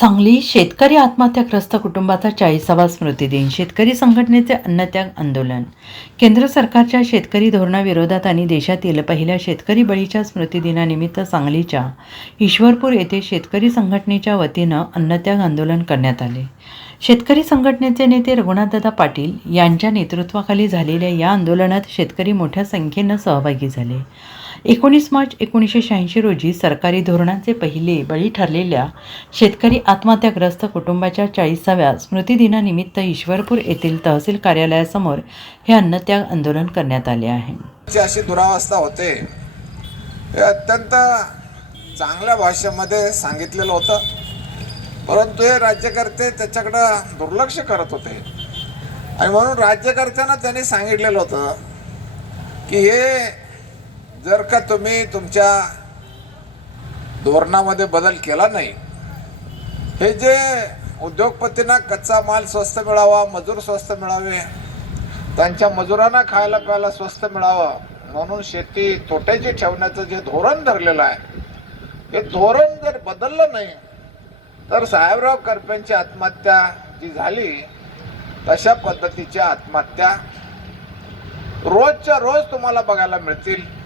सांगली शेतकरी आत्महत्याग्रस्त कुटुंबाचा 40वा स्मृतिदिन. शेतकरी संघटनेचे अन्नत्याग आंदोलन. केंद्र सरकारच्या शेतकरी धोरणाविरोधात आणि देशातील पहिल्या शेतकरी बळीच्या स्मृतिदिनानिमित्त सांगलीच्या ईश्वरपूर येथे शेतकरी संघटनेच्या वतीनं अन्नत्याग आंदोलन करण्यात आले. शेतकरी संघटनेचे नेते रघुनाथदादा पाटील यांच्या नेतृत्वाखाली झालेल्या या आंदोलनात शेतकरी मोठ्या संख्येनं सहभागी झाले. 19 मार्च 1986 रोजी सरकारी धोरणाचे पहिले बळी ठरलेल्या शेतकरी आत्महत्याग्रस्त कुटुंबाच्या 40व्या स्मृतिदिनानिमित्त ईश्वरपूर येथील तहसील कार्यालयासमोर हे अन्नत्याग आंदोलन करण्यात आले आहे. अशी दुरावस्था होते हे अत्यंत चांगल्या भाषेमध्ये सांगितलेलं होतं, परंतु हे राज्यकर्ते त्याच्याकडं दुर्लक्ष करत होते आणि म्हणून राज्यकर्त्यांना त्यांनी सांगितलेलं होतं की हे जर का तुम्ही तुमच्या धोरणामध्ये बदल केला नाही, हे जे उद्योगपतींना कच्चा माल स्वस्त मिळावा, मजूर स्वस्त मिळावे, त्यांच्या मजुरांना खायला प्यायला स्वस्त मिळावं म्हणून शेती तोट्याची ठेवण्याचं जे धोरण धरलेलं आहे, हे धोरण जर बदललं नाही तर साहेबराव करपेंची आत्महत्या जी झाली तशा पद्धतीच्या आत्महत्या रोजच्या रोज तुम्हाला बघायला मिळतील.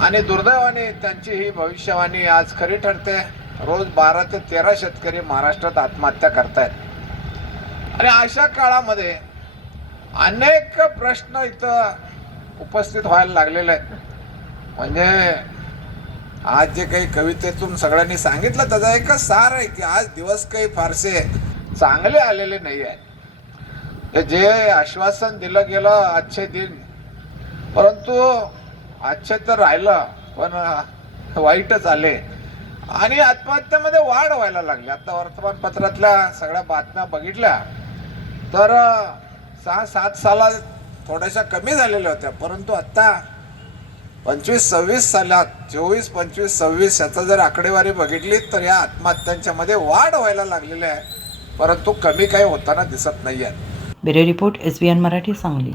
आणि दुर्दैवाने त्यांची ही भविष्यवाणी आज खरी ठरते. रोज 12 ते 13 शेतकरी महाराष्ट्रात आत्महत्या करतायत आणि अशा काळामध्ये अनेक प्रश्न इथं उपस्थित व्हायला लागलेले आहेत. म्हणजे आज जे काही कवितेतून सगळ्यांनी सांगितलं त्याचा एकच सार आहे की आज दिवस काही फारसे चांगले आलेले नाही आहेत. जे आश्वासन दिलं गेलं अच्छे दिन, परंतु अच्छे तर राहिलं पण वाईटच आले आणि आत्महत्येमध्ये वाढ व्हायला लागली. आता वर्तमानपत्रातल्या सगळ्या बातम्या बघितल्या तर 6-7 साला थोड्याशा कमी झालेल्या होत्या, परंतु आता 25-26 सालात 24-25-26 याचा जर आकडेवारी बघितली तर या आत्महत्यांच्या मध्ये वाढ व्हायला लागलेली आहे, परंतु कमी काही होताना दिसत नाही आहे. Bureau report SBN Marathi, Sangli.